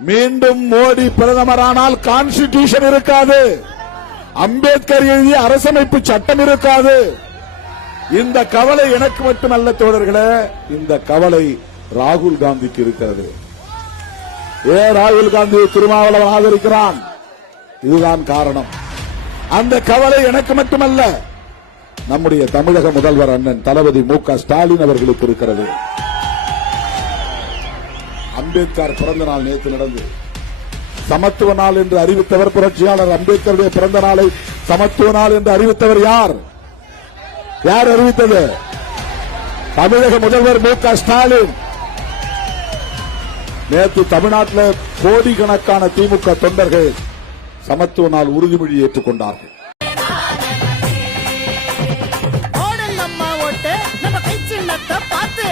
மீண்டும் மோடி பிரதமரானால் கான்ஸ்டிடியூஷன் இருக்காது. அம்பேத்கர் எழுதிய அரசமைப்பு சட்டம் இருக்காது. இந்த கவலை எனக்கு மட்டுமல்ல தோழர்களே இந்த கவலை ராகுல் காந்திக்கு இருக்கிறது. ஏ ராகுல் காந்தி திருமாவளவன் ஆதரிக்கிறான். இதுதான் காரணம். அந்த கவலை எனக்கு மட்டுமல்ல நம்முடைய தமிழக முதல்வர் அண்ணன் தளபதி மு ஸ்டாலின் அவர்களுக்கு இருக்கிறது. அம்பேத்கர் பிறந்த நாள் நேற்று நடந்தது. சமத்துவ நாள் என்று அறிவித்தவர் புரட்சியாளர் அம்பேத்கருடைய பிறந்த நாளை சமத்துவ நாள் என்று அறிவித்தவர் யார்? யார் அறிவித்தது? தமிழக முதல்வர் மு க ஸ்டாலின். நேற்று தமிழ்நாட்டில் கோடிக்கணக்கான திமுக தொண்டர்கள் சமத்துவ நாள் உறுதிமொழி ஏற்றுக்கொண்டார்கள். பார்த்து.